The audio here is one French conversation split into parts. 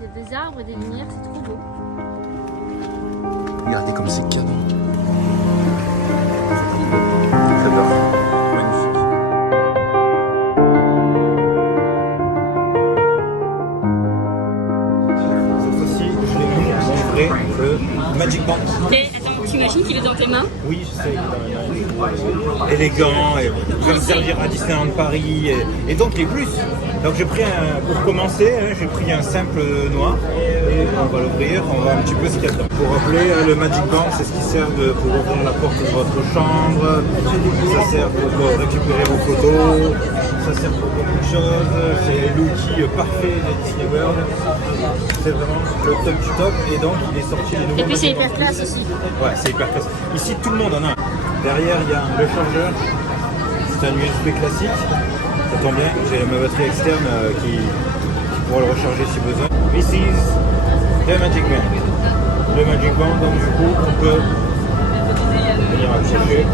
Il y a des arbres et des lumières, c'est trop beau. Regardez comme c'est canon. J'adore. Magnifique. Cette fois-ci, je l'ai montré le Magic Band. Et attends, t'imagines qu'il est dans tes mains? Oui, je sais, élégant, et il va me servir à Disneyland Paris, et donc les plus. Donc j'ai pris pour commencer, j'ai pris un simple noir, et on va l'ouvrir, on va voir un petit peu ce qu'il y a dedans. Pour rappeler, le Magic Band, c'est ce qui sert pour ouvrir la porte de votre chambre, ça sert pour récupérer vos photos, ça sert pour beaucoup de choses, c'est l'outil parfait de Disney World, c'est vraiment le top du top, et donc il est sorti les nouveaux. Et puis c'est Magic hyper Band. classe aussi. Ouais, c'est hyper classe. Ici, tout le monde en a un. Derrière, il y a un rechargeur. C'est un USB classique. Ça tombe bien, j'ai ma batterie externe qui pourra le recharger si besoin. This is the Magic Band. Le Magic Band, donc du coup, on peut venir accrocher.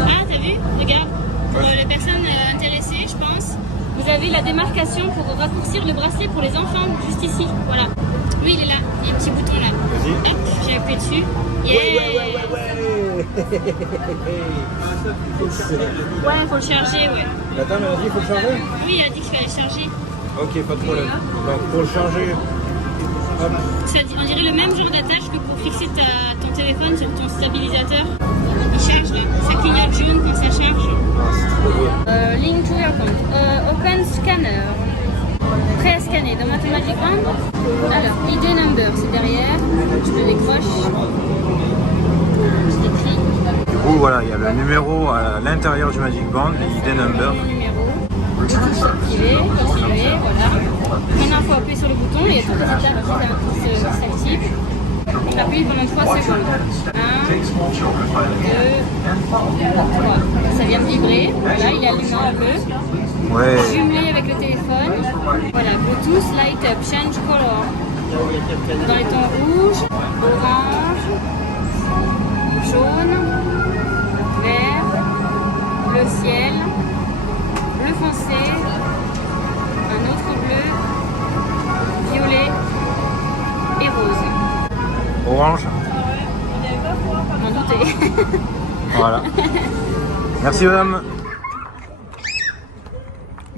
Ah, t'as vu? Regarde. Pour les personnes intéressées, je pense. Vous avez la démarcation pour raccourcir le bracelet pour les enfants, juste ici. Voilà. Oui, il est là. Il y a un petit bouton là. Vas-y. Hop, j'ai appuyé dessus. Yeah. Ouais, faut le charger, ouais. La dame, elle a dit qu'il faut le charger? Oui, il a dit qu'il fallait charger. Ok, pas de problème. Donc, pour le charger, hop. On dirait le même genre d'attache que pour fixer ton téléphone sur ton stabilisateur. Il charge là. Ça clignote jaune quand ça charge. Ah, c'est trop beau. Link to your account. Open scanner. Prêt à scanner. Dans ma Magic Band. Alors, ID number, c'est derrière. Je le décroche. Je l'écris. Du coup, voilà, il y a le numéro à l'intérieur du Magic Band, l'ID number. Le numéro. Activer, continuer, voilà. Maintenant, il faut appuyer sur le bouton. Il y a toutes les étapes qui s'activent. On appuie pendant 3 secondes. 1, 2, 3. Ça vient de vibrer. Voilà, il est allumé en bleu. Ouais. Jumelé avec le téléphone. Voilà, Bluetooth, light up, change color. Dans les tons rouge, orange, jaune, vert, bleu ciel, bleu foncé, un autre bleu, violet et rose. Orange. M'en doutais. Voilà. Merci madame.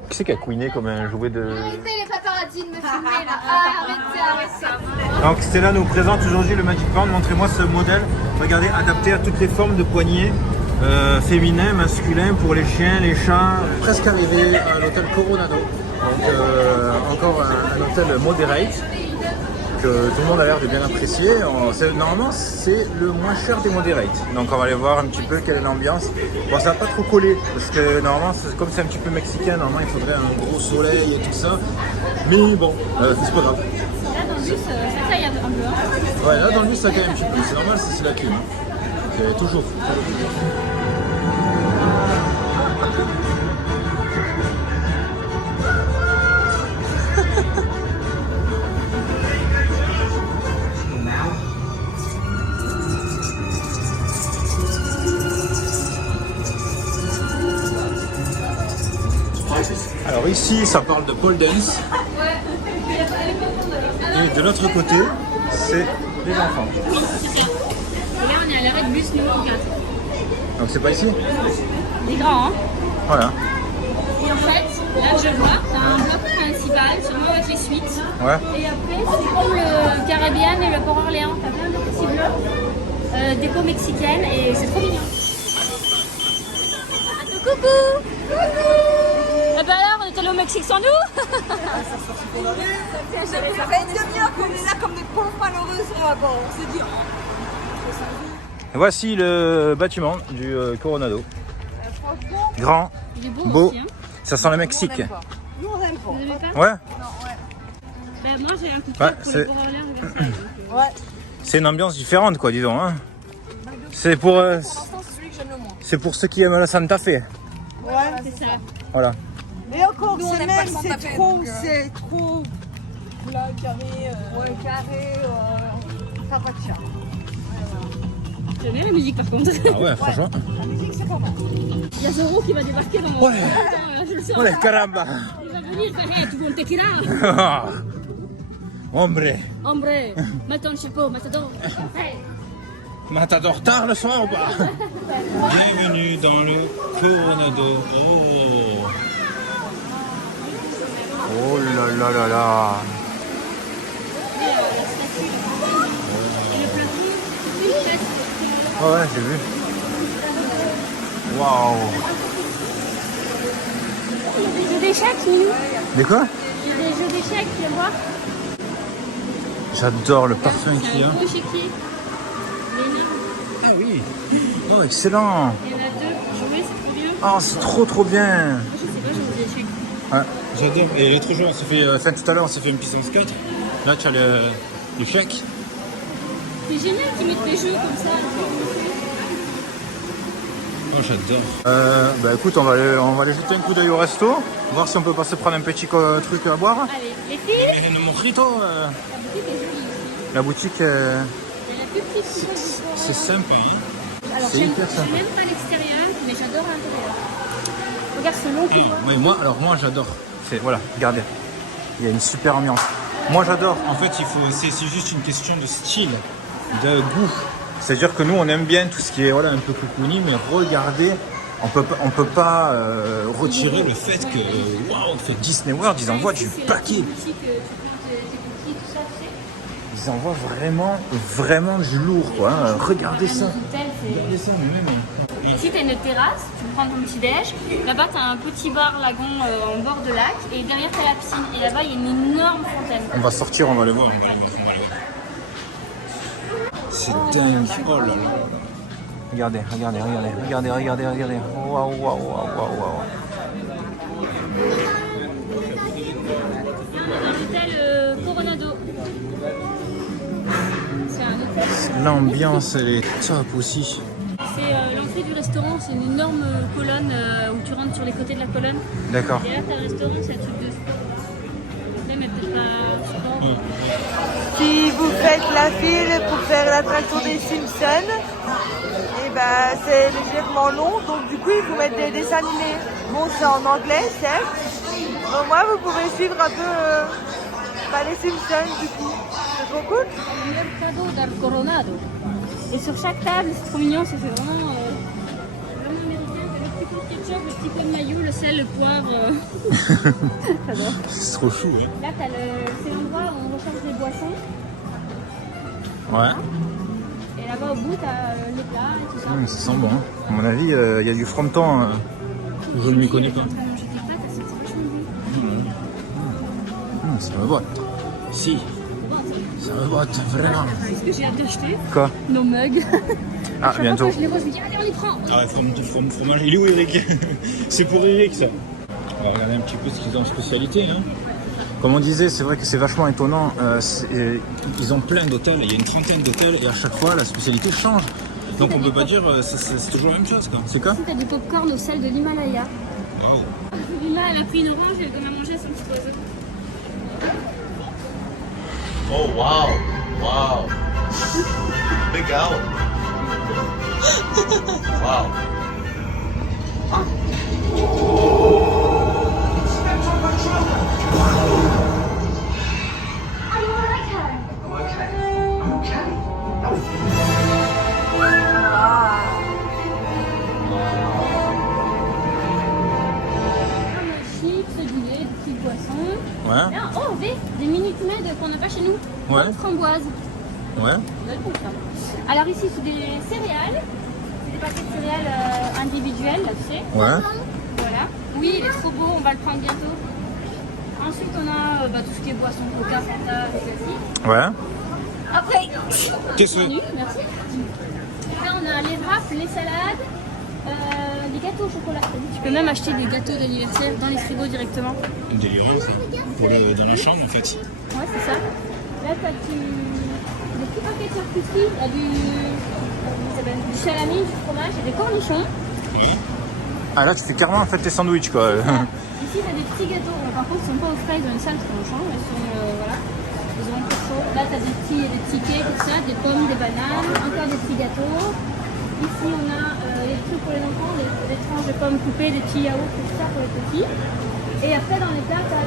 Qui c'est qui a couiné comme un jouet de... Arrêtez les paparazzi de me filmer là. Arrêtez. Donc Stella nous présente aujourd'hui le Magic Band. Montrez-moi ce modèle. Regardez, adapté à toutes les formes de poignets. Féminin, masculin, pour les chiens, les chats. Presque arrivé à l'hôtel Coronado. Donc encore un hôtel moderate. Que tout le monde a l'air de bien apprécier. Normalement, c'est le moins cher des moderates. Donc on va aller voir un petit peu quelle est l'ambiance. Bon, ça va pas trop coller parce que normalement, comme c'est un petit peu mexicain, normalement il faudrait un gros soleil et tout ça. Mais bon, c'est pas grave. Là, dans le bus, ça caille un peu. Hein. Ouais, là dans le bus, ça caille un petit peu. C'est normal, c'est la clim. C'est toujours. Alors ici, ça parle de pole dance. Et de l'autre côté, c'est les enfants. Oui, c'est ça. Et là, on est à l'arrêt de bus numéro 4. Donc c'est pas ici? Il est grand, hein. Voilà. Et en fait, là, je vois, t'as un bloc principal, sûrement avec les suites. Ouais. Et après, c'est comme le Caribbean et le Port-Orléans. T'as plein de petits blocs, déco mexicaine, et c'est trop mignon. Coucou! Eh ben alors, on est allé au Mexique sans nous? Ça fait une demi-heure qu'on est là comme des pauvres malheureuses. Bon, on se dit. Et voici le bâtiment du Coronado. Grand, Il est beau, beau, aussi, hein. ça sent le Mexique. Nous, on aime pas. Vous n'aimez pas? Ouais, Ben moi, j'ai un coup de Ouais, cœur pour c'est- le Port-Orléans et Versailles. Ouais. c'est une ambiance différente quoi, disons. Hein. C'est pour, Pour l'instant, c'est celui que j'aime le moins. c'est pour ceux qui aiment la Santa Fe. Ouais. C'est ça. Voilà. Mais encore, Nous, on c'est aime pas même, le Santa c'est Fe, trop, donc, c'est trop. Plat, carré. Ouais, carré, ça va de chat. J'aime bien la musique par contre. Ah ouais, franchement. La musique, c'est pas mal. Il y a Zoro qui va débarquer dans mon... Ouais. Je le sens. Oh les caramba. Il va venir faire hey, tout le monde tequila. Hombre. Hombre, Maton Chapeau, Matador. Hey. Matador tard le soir ou pas? Bienvenue dans le Coronado. Oh. Oh là là là là. Oh ouais, j'ai vu. Waouh. Des jeux d'échecs, Milou. Mais quoi? Des jeux d'échecs, tu vas voir. J'adore le parfum qu'il y a. Un gros échiquier. Il est énorme. Ah oui. Oh, excellent. Il y en a deux pour jouer, c'est trop bien. Oh, c'est trop bien. Moi, je sais pas jouer aux échecs. Ouais, j'adore. Et l'autre jour, on s'est fait, enfin tout à l'heure, on s'est fait une puissance 4. Là, tu as le chèque. C'est génial qu'ils mettent des jeux comme ça. Oh, j'adore. Bah écoute, on va aller jeter un coup d'œil au resto, voir si on peut passer prendre un petit truc à boire. Allez, les filles, Et le mojito, la boutique est jolie aussi. la boutique, Il y a la plus petite qui passe du c'est sympa. Hein. Alors, c'est hyper sympa. j'aime pas l'extérieur, mais j'adore l'intérieur. Regarde ce long couloir. Oui, moi j'adore. Voilà, regardez. Il y a une super ambiance. Moi j'adore. En fait, c'est juste une question de style, de goût. C'est-à-dire que nous on aime bien tout ce qui est voilà un peu cocooning, mais regardez, on peut pas retirer le fait que waouh, fait Disney World, ils envoient du paquet. Ils envoient vraiment du lourd quoi. Hein. Regardez ça. Regardez ça, mais même. Ici, tu as une terrasse, tu peux prendre ton petit déj. Là-bas, tu as un petit bar lagon en bord de lac. Et derrière, tu as la piscine. Et là-bas, il y a une énorme fontaine. On va sortir, on va les voir. C'est dingue. Oh là là. Regardez. Waouh. L'hôtel Coronado. C'est un hôtel. L'ambiance, elle est top aussi. C'est l'entrée du restaurant, c'est une énorme colonne où tu rentres sur les côtés de la colonne. D'accord. Et là, tu as le restaurant, c'est un truc de sport. Même peut-être pas sport. Si vous faites la file pour faire l'attraction des Simpsons, et ben c'est légèrement long, donc du coup ils vous mettent des dessins animés. Bon, c'est en anglais, certes, mais au moins vous pouvez suivre un peu les Simpsons du coup. C'est trop cool. Mercado del Coronado. Et sur chaque table, c'est trop mignon, c'est vraiment américain. T'as le petit pot de ketchup, le petit pot de maillot, le sel, le poivre. J'adore. C'est trop chou, hein. Là, c'est l'endroit où on recharge les boissons. Ouais. Et là-bas, au bout, t'as les plats et tout ça. Ça sent bon. Hein. À mon avis, il y a du fronton. Je ne m'y connais pas. En train de manger des pâtes, c'est vachement bon. Ça me botte. Si. Ça me botte, vraiment. Est-ce que j'ai hâte d'acheter Quoi? nos mugs? Ah, bientôt. Quand je les vois, je me dis, allez, on les prend. Ah, fromage. Il est où, Eric? C'est pour Eric, ça. On va regarder un petit peu ce qu'ils ont en spécialité. Hein. Comme on disait, c'est vrai que c'est vachement étonnant. Ils ont plein d'hôtels, il y a une trentaine d'hôtels et à chaque fois, la spécialité change. Donc on peut pas dire c'est toujours la même chose. Quoi. C'est quoi? Ici, t'as du popcorn au sel de l'Himalaya. Waouh. Lila, elle a pris une orange et elle a mangé son petit oiseau. Oh wow, wow. Big owl. Wow. Ouais. Là, oh, des minutes maides qu'on n'a pas chez nous. Ouais. Framboises. Ouais. Alors ici, c'est des céréales. C'est des paquets de céréales individuels, là, tu sais. Ouais. Voilà. Oui, il est trop beau, on va le prendre bientôt. Ensuite, on a tout ce qui est boisson, coca, fanta, celle-ci. Ouais. Après, Qu'est-ce que... menu, merci. Là, on a les wraps, les salades, les gâteaux au chocolat. Tu peux même acheter des gâteaux d'anniversaire dans les frigos directement. Délirant, ça. Pour dans la chambre, en fait. Ouais, c'est ça. Là, tu as des petits paquets de charcuterie. Il y a du salami, du fromage et des cornichons. Ouais. Ah là, tu fais carrément en fait tes sandwichs, quoi. Ici, tu as des petits gâteaux. Par contre, ils ne sont pas aux fraises dans une salle parce qu'on change. Ils sont, voilà. Ils ont un peu chaud. Là, tu as des petits cakes, tout ça, des pommes, des bananes, encore des petits gâteaux. Ici, on a les trucs pour les enfants, des tranches de pommes coupées, des petits yaourts, tout ça pour les petits. Et après, dans les plats, tu as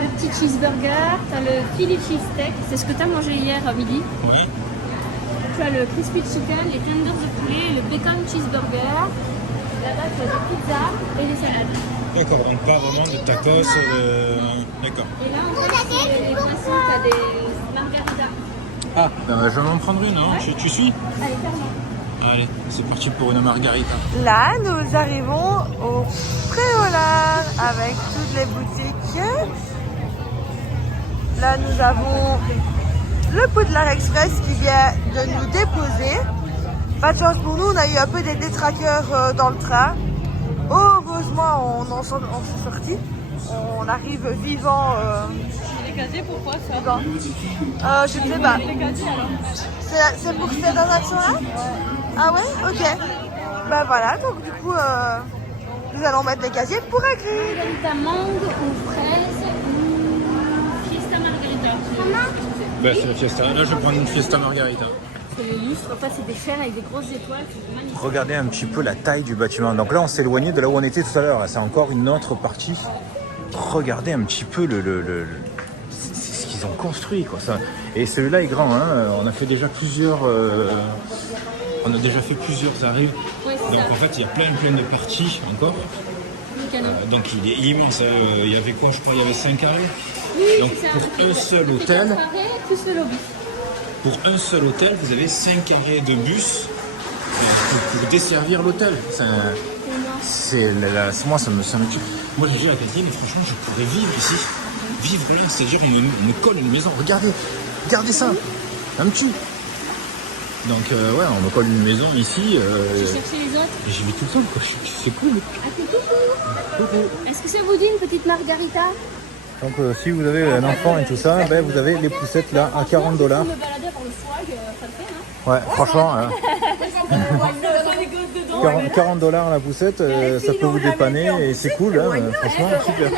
le petit cheeseburger, tu as le Philly cheesesteak, c'est ce que tu as mangé hier à midi. Oui. Tu as le crispy chicken, les tenders de poulet, le bacon cheeseburger. Là-bas, tu as des pizzas et des salades. D'accord, donc pas vraiment de tacos. D'accord. Et là, en fait, c'est les boissons, tu as des margaritas. Ah, je vais m'en prendre une, hein. Ouais. Tu suis? Allez, ferme. Allez, c'est parti pour une margarita. Là, nous arrivons au Préolard avec toutes les boutiques. Là, nous avons le Poudlard Express qui vient de nous déposer. Pas de chance pour nous, on a eu un peu des détraqueurs dans le train. Heureusement, on s'est sorti. On arrive vivant. Les casiers, pourquoi ça Vivant. Je ne sais pas. Les casiers alors C'est pour cette transaction-là? Ah ouais? Ok. Ben voilà, donc du coup, nous allons mettre les casiers pour écrire. Margarita mangue ou fraise ou fiesta margarita. Ben, c'est la fiesta. Là, je vais prendre une fiesta margarita. C'est les lustres, en fait, c'est des chaînes avec des grosses étoiles, c'est magnifique. Regardez un petit peu la taille du bâtiment. Donc là, on s'est éloigné de là où on était tout à l'heure. C'est encore une autre partie. Regardez un petit peu c'est ce qu'ils ont construit, quoi. Ça. Et celui-là est grand, hein. On a fait déjà plusieurs. On a déjà fait plusieurs arrives. Ouais, c'est Donc ça. en fait, il y a plein de parties encore. Le canon. Donc il est immense. Il y avait quoi? Je crois il y avait 5 carrés. Oui, Donc c'est ça. pour un seul C'est hôtel, 4 carrés plus le lobby. pour un seul hôtel, vous avez 5 carrés de bus pour desservir l'hôtel. Moi, ça me tue. Moi, j'ai dit à Catherine, et franchement, je pourrais vivre ici. Vivre là, c'est-à-dire une colle, une maison. Regardez ça. Ça me tue. Donc, ouais, on me colle une maison ici. J'ai cherché les autres. J'y vais tout le temps, quoi. C'est cool. Ah, c'est coucou. Est-ce que ça vous dit une petite margarita? Donc, si vous avez un enfant et tout ça, ben, vous avez les poussettes là à $40. Me balader pour le swag, ça le fait, hein? Ouais, franchement, $40 la poussette, ça peut vous dépanner et c'est cool, hein, franchement, super.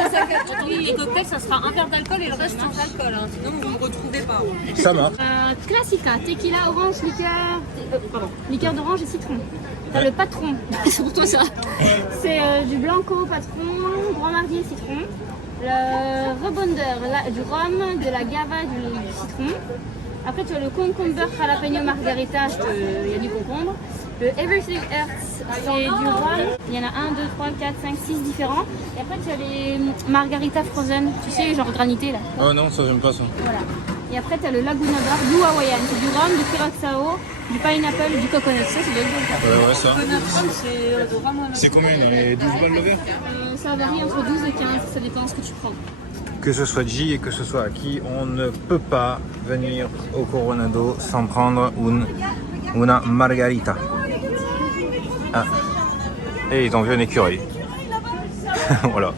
Les cocktails, ça sera un verre d'alcool et le reste sans alcool. Hein. Sinon, vous ne me retrouvez pas. Ça marche. Classica, tequila, orange, liqueur d'orange et citron. T'as le patron, c'est pour toi ça. C'est du blanco, patron, grand marnier, citron. Le rebonder, du rhum, de la gava, du citron. Après, tu as le concombre jalapeno margarita, il y a du concombre. Le Everything Earth, c'est du rhum. Il y en a 1, 2, 3, 4, 5, 6 différents. Et après, tu as les margaritas frozen, tu sais, genre granité là. Oh non, ça j'aime pas ça. Voilà. Et après, tu as le Laguna Bar, du Hawaiian. C'est du rhum, du curacao, du pineapple, du coconut. Ça, c'est bien. Ouais, ça. C'est de rhum. C'est combien dans les 12 balles le verre? Ça varie entre 12 et 15, ça dépend de ce que tu prends. Que ce soit J et que ce soit Aki, on ne peut pas venir au Coronado sans prendre una margarita. Ah. Et ils ont vu un écureuil. Voilà.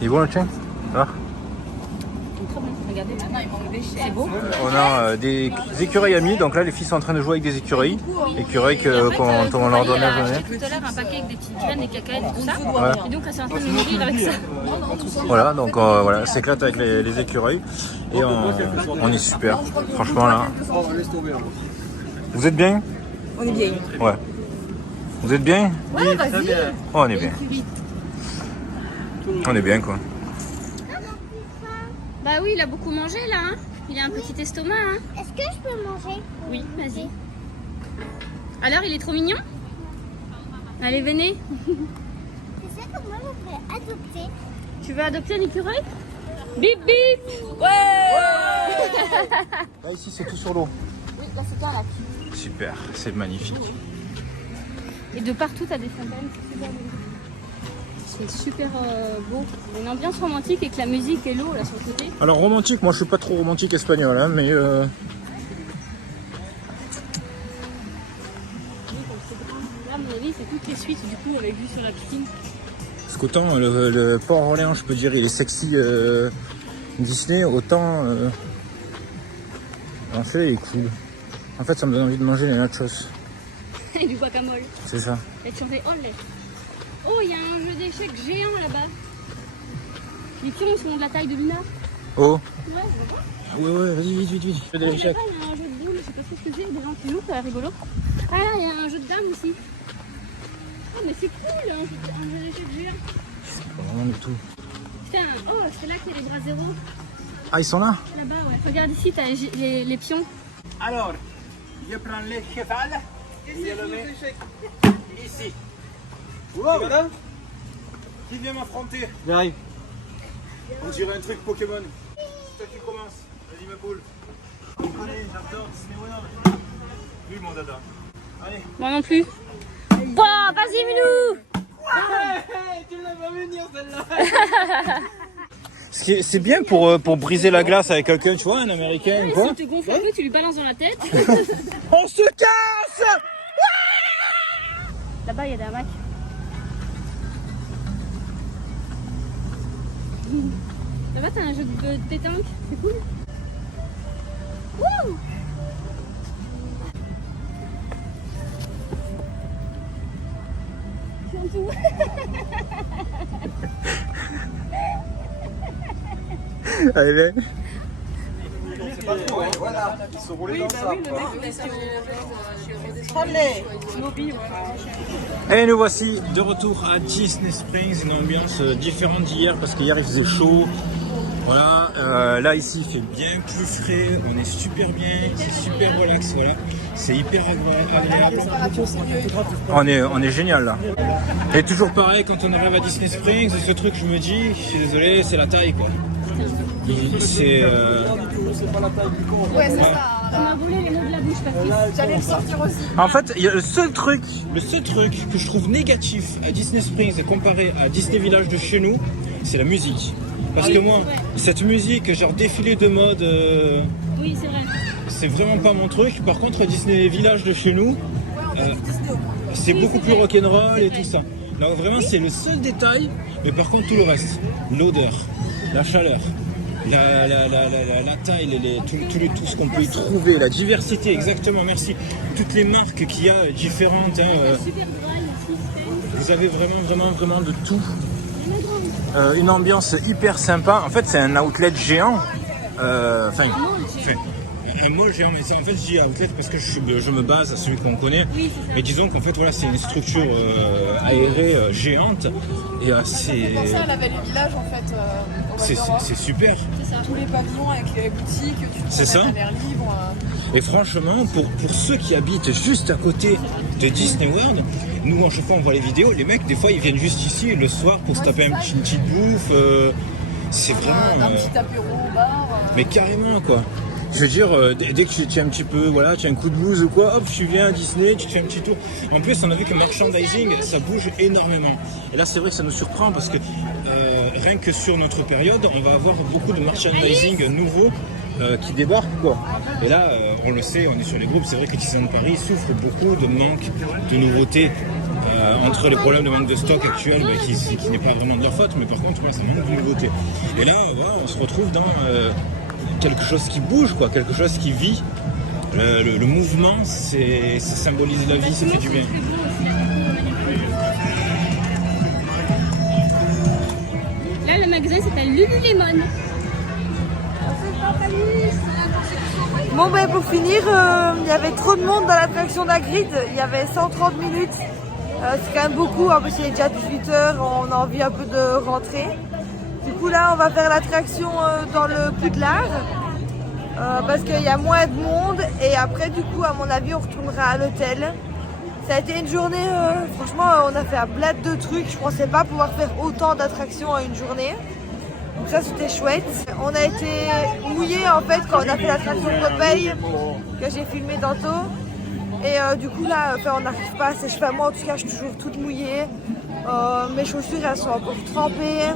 Il est bon le tien? Ah. Regardez, maintenant, il manque des chaises. C'est beau. On a des écureuils amis, donc là les filles sont en train de jouer avec des écureuils. Écureuils qu'on leur donne à donner. Tout à l'heure, un paquet avec des petites graines, des cacahuètes et tout ça. Ouais. Et donc, elle s'est en train de nourrir avec ça. Voilà, donc voilà, s'éclate avec les écureuils. Et on est super, franchement là. Vous êtes bien? On est bien. Ouais. Vous êtes bien? Ouais, vas-y. Oh, on est bien. On est bien quoi. Bah oui, il a beaucoup mangé là. Hein. Il a un petit estomac. Hein. Est-ce que je peux manger? Oui, vas-y. Alors, il est trop mignon? Allez, venez. Tu sais que moi, je vais adopter. Tu veux adopter un écureuil? Bip bip. Là ici c'est tout sur l'eau. Oui, là c'est un lac. Super, c'est magnifique. Et de partout, t'as des fontaines. C'est super beau. Il y a une ambiance romantique avec la musique et l'eau là sur le côté. Alors romantique, moi je suis pas trop romantique espagnol, hein, mais Là, à mon avis, c'est toutes les suites du coup avec vue sur la piscine. parce qu'autant le Port Orléans, je peux dire, il est sexy Disney, autant en fait il est cool. En fait ça me donne envie de manger les nachos. Et du guacamole. C'est ça. Et de chanter olé. Oh, il y a un jeu d'échecs géant là-bas. Les pions ils sont de la taille de Luna. Oh. Ouais, on va voir. Ouais, vas-y, vite. Jeu Là-bas, d'échecs. il y a un jeu de boules, je sais pas ce que c'est, des gens qui jouent, ça a l'air rigolo. Ah là, il y a un jeu de dames aussi. Oh, mais c'est cool, un jeu d'échecs géant. C'est pas vraiment du tout. Putain, oh, c'est là qu'il y a les bras zéro. Ah, ils sont là? Là-bas, ouais. Regarde ici, t'as les pions. Alors, je prends le cheval et je le mets ici. Wow. Madame, qui vient m'affronter? J'arrive. On dirait un truc Pokémon. C'est toi qui commence. Vas-y ma poule. On connaît, j'adore Disney World. Lui mon dada. Allez. Moi non plus. Bon, vas-y Milou. Tu l'as pas venir celle-là. C'est bien pour briser la glace avec quelqu'un, tu vois, un américain ou quoi. Si tu gonfles un peu, tu lui balances dans la tête. On se casse. Là-bas, il y a des hamacs. Là-bas, t'as un jeu de pétanque. C'est cool. Wouh! Je suis en dessous. Allez, viens. Et nous voici de retour à Disney Springs, une ambiance différente d'hier parce qu'hier il faisait chaud. Voilà, là ici il fait bien plus frais, on est super bien, c'est super relax, voilà, c'est hyper agréable. On est génial là. Et toujours pareil quand on arrive à Disney Springs, ce truc je me dis, je suis désolé, c'est la taille quoi. C'est Ouais, c'est ça. On m'a volé les mots de la bouche, Patrice. J'allais le sortir aussi. En fait, il y a le seul truc que je trouve négatif à Disney Springs comparé à Disney Village de chez nous, c'est la musique. Parce que moi, cette musique, genre défilé de mode, Oui, c'est vrai. c'est vraiment pas mon truc. Par contre, Disney Village de chez nous, c'est beaucoup plus rock'n'roll et tout ça. Là, vraiment, c'est le seul détail, mais par contre, tout le reste, l'odeur, la chaleur, la taille, tout ce qu'on peut y trouver, la diversité, exactement, merci. Toutes les marques qu'il y a différentes, Super dry ici, vous avez vraiment de tout. Une ambiance hyper sympa. En fait, c'est un outlet géant. Enfin, un mall géant, mais en fait, je dis outlet parce que je me base à celui qu'on connaît. Oui, c'est ça. Mais disons qu'en fait, voilà, c'est une structure aérée géante. Et c'est. Pensez à la Vallée Village en fait. C'est super. Tous les pavillons avec les boutiques, tu C'est te ça. à l'air libre. Et franchement, pour ceux qui habitent juste à côté de Disney World, nous, à chaque fois, on voit les vidéos, les mecs, des fois, ils viennent juste ici le soir pour se taper une petite bouffe. C'est vraiment. Un petit apéro au bar. Mais carrément, quoi. Je veux dire, dès que tu as un petit peu, voilà, tu as un coup de blues ou quoi, hop, tu viens à Disney, tu te fais un petit tour. En plus, on a vu que merchandising, ça bouge énormément. Et là, c'est vrai que ça nous surprend parce que rien que sur notre période, on va avoir beaucoup de merchandising nouveaux qui débarquent, quoi. Et là, on le sait, on est sur les groupes, c'est vrai que Disneyland Paris souffre beaucoup de manque de nouveautés. Entre les problèmes de manque de stock actuel, qui n'est pas vraiment de leur faute, mais par contre, ça manque de nouveautés. Et là, voilà, on se retrouve dans quelque chose qui bouge, quoi, quelque chose qui vit. Le mouvement, ça symbolise la vie, ça fait du bien. Là, le magasin s'appelle Lululemon. Bon ben pour finir, il y avait trop de monde dans l'attraction d'Hagrid, il y avait 130 minutes, c'est quand même beaucoup, en plus il est déjà 18h, on a envie un peu de rentrer. Du coup là on va faire l'attraction dans le Poudlard, parce qu'il y a moins de monde et après du coup à mon avis on retournera à l'hôtel. Ça a été une journée, franchement on a fait un bled de trucs, je pensais pas pouvoir faire autant d'attractions en une journée. Donc ça c'était chouette. On a été mouillés en fait quand on a fait l'attraction Broadway que j'ai filmé tantôt. Et du coup là on n'arrive pas à sécher. Enfin, moi en tout cas je suis toujours toute mouillée. Mes chaussures elles sont encore trempées.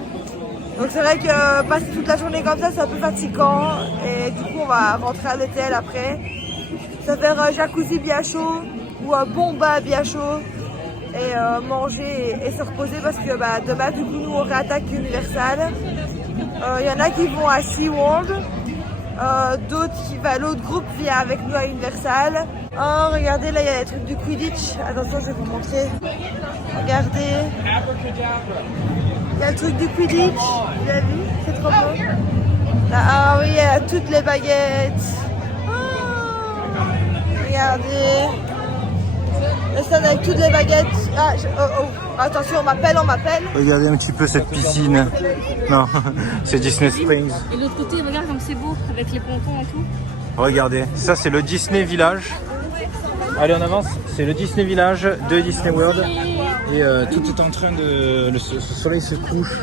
Donc c'est vrai que passer toute la journée comme ça c'est un peu fatigant. Et du coup on va rentrer à l'hôtel après. Ça va faire un jacuzzi bien chaud ou un bon bain bien chaud. Et manger et se reposer parce que demain du coup nous on réattaque Universal. Il y en a qui vont à SeaWorld, l'autre groupe vient avec nous à Universal. Oh, regardez, là il y a les trucs du Quidditch. Attention, je vais vous montrer. Regardez. Il y a le truc du Quidditch. Vous avez vu? C'est trop beau. Là, ah oui, il y a toutes les baguettes. Oh, regardez. Le stand avec toutes les baguettes. Ah, attention, on m'appelle. Regardez un petit peu cette piscine. Non, c'est Disney Springs. Et de l'autre côté, regarde comme c'est beau, avec les pontons et tout. Regardez, ça c'est le Disney Village. Allez, on avance. C'est le Disney Village de Disney World. Et tout est en train de... Le soleil se couche.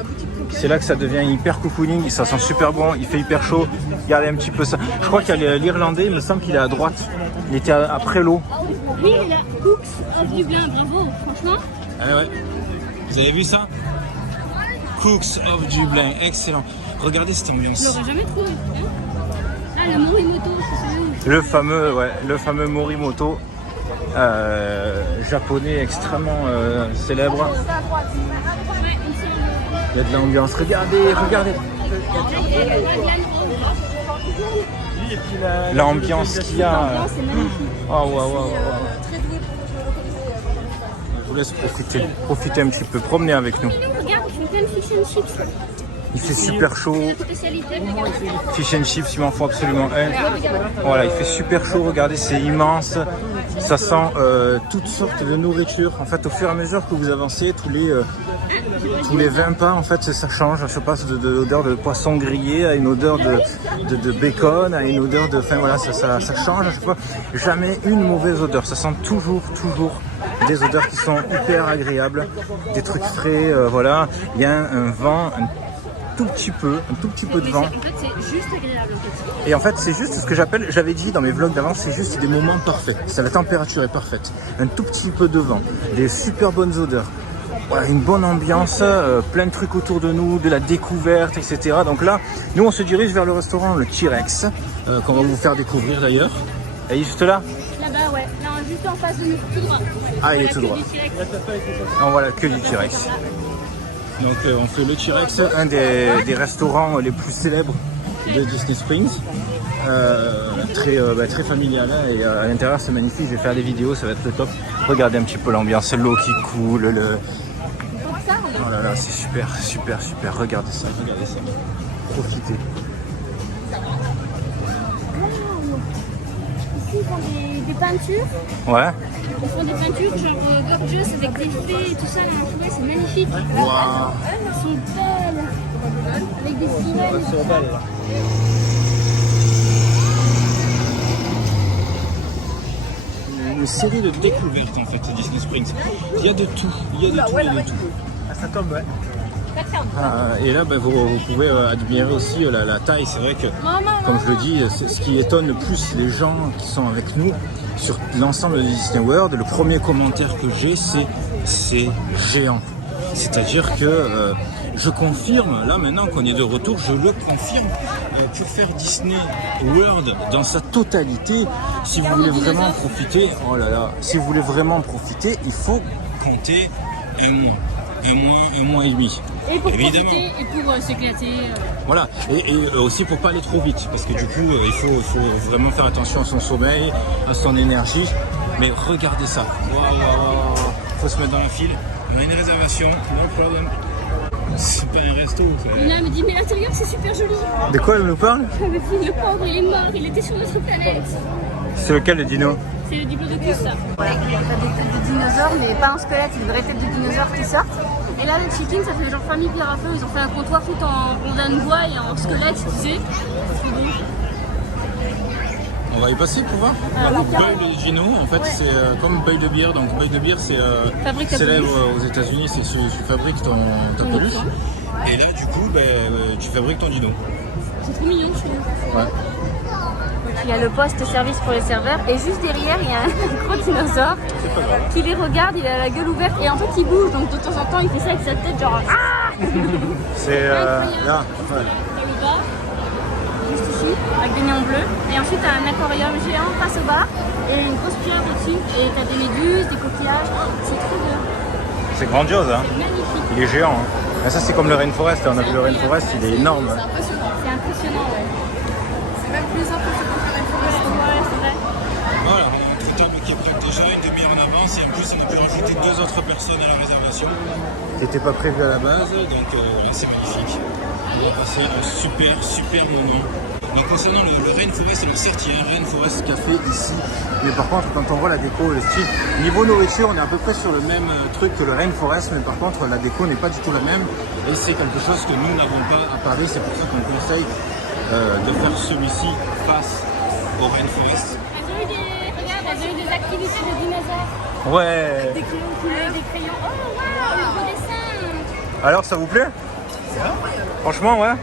C'est là que ça devient hyper cocooning. Ça sent super bon. Il fait hyper chaud. Regardez un petit peu ça. Je crois qu'il y a l'Irlandais. Il me semble qu'il est à droite. Il était après l'eau. Oui, il est là. Cooks of Dublin, bravo, franchement. Ah ouais. Vous avez vu ça? Cooks of Dublin. Excellent. Regardez cette ambiance. Je l'aurais jamais trouvé. Hein. Là, le Morimoto, c'est celui-là. Le fameux Morimoto. Japonais extrêmement célèbre. Il y a de l'ambiance. Regardez. L'ambiance qu'il y a. C'est magnifique. Oh. Je vous laisse profiter un petit peu, promener avec nous. Regarde, ils font plein de fish and chips. Il fait super chaud. Spécialité, regarde. Fish and chips, il m'en faut absolument un. Voilà, il fait super chaud, regardez, c'est immense. Ça sent toutes sortes de nourriture. En fait, au fur et à mesure que vous avancez, tous les 20 pas, en fait, ça change. Je passe de l'odeur de poisson grillé à une odeur de bacon, à une odeur de... Enfin voilà, ça change à chaque fois. Jamais une mauvaise odeur. Ça sent toujours des odeurs qui sont hyper agréables. Des trucs frais, voilà. Il y a un vent, un tout petit peu de vent. En fait, c'est juste agréable. En fait. Et en fait, c'est juste ce que j'avais dit dans mes vlogs d'avant, c'est juste des moments parfaits. La température est parfaite. Un tout petit peu de vent, des super bonnes odeurs. Voilà, une bonne ambiance, plein de trucs autour de nous, de la découverte, etc. Donc là, nous, on se dirige vers le restaurant Le T-Rex, qu'on va vous faire découvrir d'ailleurs. Elle est juste là? Là-bas, ouais. Là, juste en face de nous, tout droit. Ah, il est tout droit. Non, voilà, que du T-Rex. Donc on fait le T-Rex, un des restaurants les plus célèbres de Disney Springs. Très familial, hein, et à l'intérieur c'est magnifique. Je vais faire des vidéos, ça va être le top. Regardez un petit peu l'ambiance, l'eau qui coule, oh là là, c'est super. Regardez ça. Profitez. Ici, ils font des peintures. Ouais. Ils font des peintures genre gorgeous avec des fées et tout ça. Dans la forêt, c'est magnifique. Wow. Elles sont belles. Avec des sirènes. Une série de découvertes en fait à Disney Springs. Il y a de tout. Ah, ça tombe, ouais. Et là, vous pouvez admirer aussi la taille. C'est vrai que, comme je le dis, ce qui étonne le plus les gens qui sont avec nous sur l'ensemble de Disney World, le premier commentaire que j'ai, c'est géant. C'est-à-dire que je confirme, là maintenant qu'on est de retour, je le confirme, pour faire Disney World dans sa totalité, si vous voulez vraiment profiter, il faut compter un mois et demi. Et pour Évidemment. profiter et pour s'éclater. Voilà, et aussi pour pas aller trop vite, parce que du coup, il faut vraiment faire attention à son sommeil, à son énergie. Mais regardez ça, faut se mettre dans la file. On a une réservation, no problem. C'est pas un resto. Et là, elle me dit, mais l'intérieur, c'est super joli. De quoi elle nous parle? Le pauvre, il est mort, il était sur notre planète. C'est lequel le dino? C'est le diplodocus, ça. Voilà, il y a des têtes de dinosaures, mais pas un squelette, une vraie tête de dinosaure qui sortent. Et là, le chicken, ça fait genre famille pierre à feu. Ils ont fait un comptoir tout en rondin de bois et en squelette, tu sais. On va y passer pour voir. Bœil de Gino, en fait, c'est comme Bœil de bière. Donc Bœil de bière, c'est célèbre aux États-Unis, c'est que tu fabriques ta peluche. Et là, du coup, tu fabriques ton dino. C'est trop mignon, je trouve. Ouais. Il y a le poste service pour les serveurs et juste derrière il y a un gros dinosaure qui les regarde, il a la gueule ouverte et en fait il bouge, donc de temps en temps il fait ça avec sa tête genre ah. C'est là. Ouais. Dans le bas, Juste ici avec des néons bleus et ensuite t'as un aquarium géant face au bar et une grosse pierre au-dessus et t'as des méduses, des coquillages, c'est trop bien. C'est grandiose, hein. c'est magnifique. Il est géant. Hein. Mais ça, c'est comme le Rainforest. On a vu le Rainforest, il est énorme. C'est impressionnant, ouais. C'est même plus impressionnant que la forêt. Ouais, c'est vrai. Voilà, notre table qui est prête déjà une demi-heure en avance et en plus on a pu rajouter 2 autres personnes à la réservation qui n'était pas prévu à la base, donc là c'est magnifique. On va passer un super moment. Donc concernant le Rainforest, alors certes il y a un Rainforest Café ici, mais par contre quand on voit la déco et le style, niveau nourriture on est à peu près sur le même truc que le Rainforest, mais par contre la déco n'est pas du tout la même et c'est quelque chose que nous n'avons pas à Paris, c'est pour ça qu'on conseille de faire celui-ci face au Rainforest. Regarde, elles ont eu des activités de dinosaures. Ouais. Des crayons coulés, des crayons. Oh waouh, le beau dessin. Alors ça vous plaît? Franchement ouais.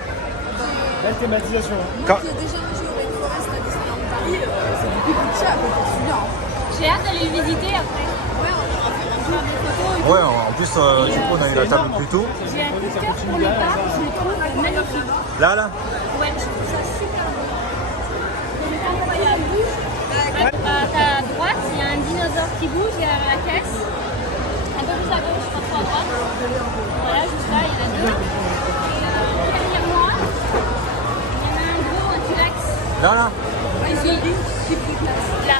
Belle thématisation. Quand... Il y a déjà un jeu au Rainforest à Disneyland Paris, c'est beaucoup plus petit à côté de celui-là. J'ai hâte d'aller le visiter après. Ouais, on ira faire un jeu. Faire des photos et tout. Ouais, en plus du coup on a eu la table plus tôt. J'ai un coup de cœur pour le parc, je le trouve magnifique. Là Ouais, je trouve ça super beau. C'est incroyable. À droite, il y a un dinosaure qui bouge, il y a la caisse. Un peu plus à gauche, pas trop à droite. Voilà, juste là, il y en a deux. Et derrière moi, il y en a un gros, un T-Rex. Là Ici, là.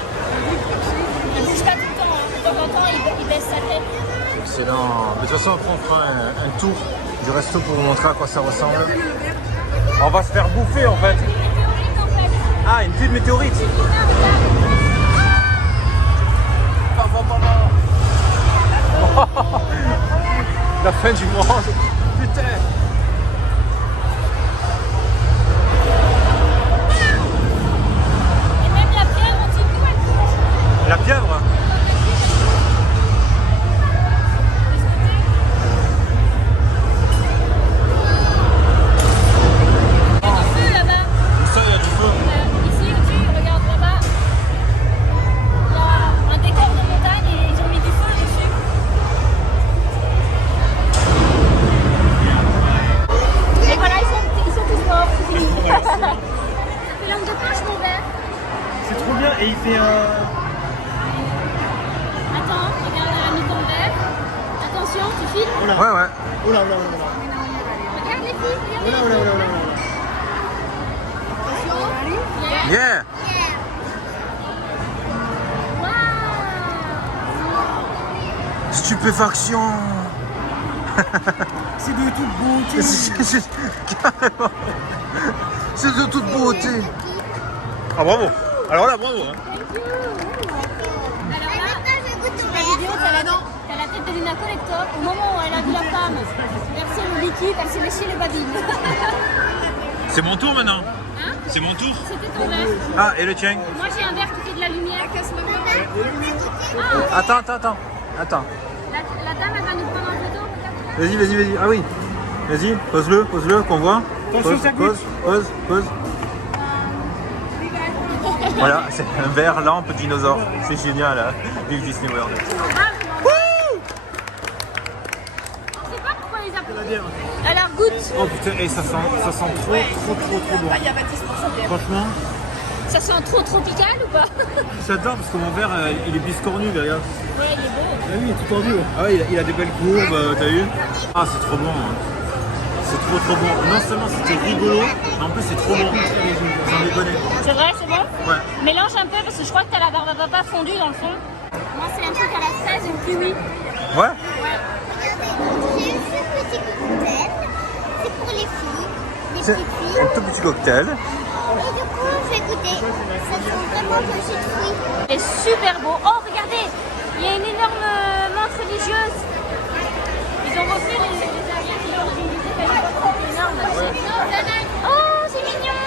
Il bouge pas tout le temps. De temps en temps, il baisse sa tête. Excellent. De toute façon après on fera un tour du resto pour vous montrer à quoi ça ressemble. On va se faire bouffer en fait. Ah, une petite météorite. La fin du monde. Putain. Et même la pierre en dessous, elle bouge. La pieuvre. Il y a du feu là-bas. Ça, il y a du feu. Ici au-dessus, regarde là-bas. Il y a un décor de montagne et ils ont mis du feu dessus. Et voilà, ils sont tous morts, c'est fini. Ça fait langue de poche mon verre. C'est trop bien et il fait Attends, regarde, elle a mis ton verre. Attention, tu filmes. Oh là. Ouais, ouais. Oh là, oh là, oh là. Regarde les filles, Oh regardez. là, oh là, oh là, oh là. Yeah. Waouh. Stupéfaction. C'est de toute beauté. Carrément. C'est de toute beauté. Ah bravo. Alors là bravo. Hein. Alors là, sur la vidéo, t'as la tête de Lina Collector. Au moment où elle a vu la femme verser le liquide, elle s'est léché les babines. C'est mon tour maintenant. Hein? C'est mon tour. C'était ton verre. Ah et le tien. Moi j'ai un verre qui fait de la lumière. Attends. La dame elle va nous prendre en photo. Vas-y. Ah oui. Vas-y, pose-le, qu'on voit. Attention, ça glisse. Pose. Voilà, c'est un verre lampe dinosaure. C'est génial, là. Vive Disney World. On sait pas pourquoi ils applaudissent. Alors goûte. Oh putain, et ça sent trop bon. Franchement, Ça sent trop tropical ou pas? j'adore parce que mon verre, il est biscornu, regarde. Ouais, il est beau. Ah oui, il est tout tordu. Ah oui, il a des belles courbes, t'as vu? Ah, c'est trop bon. Hein. C'est trop bon. Non seulement c'était rigolo, mais en plus c'est trop bon. J'en ai donné. C'est vrai, c'est bon? Ouais. Mélange un peu parce que je crois que t'as la barbe à papa fondue dans le fond. Moi c'est un truc à la fraise et au kiwi. Ouais? J'ai eu ce petit cocktail. C'est pour les filles, les C'est petites filles. un tout petit cocktail. Et du coup, je vais goûter. Ça sent vraiment le jus de fruits. Il est super beau. Oh, regardez, il y a une énorme montre religieuse. Ils ont refait les arrières, ils ont utilisé c'était énorme. Oh, c'est mignon.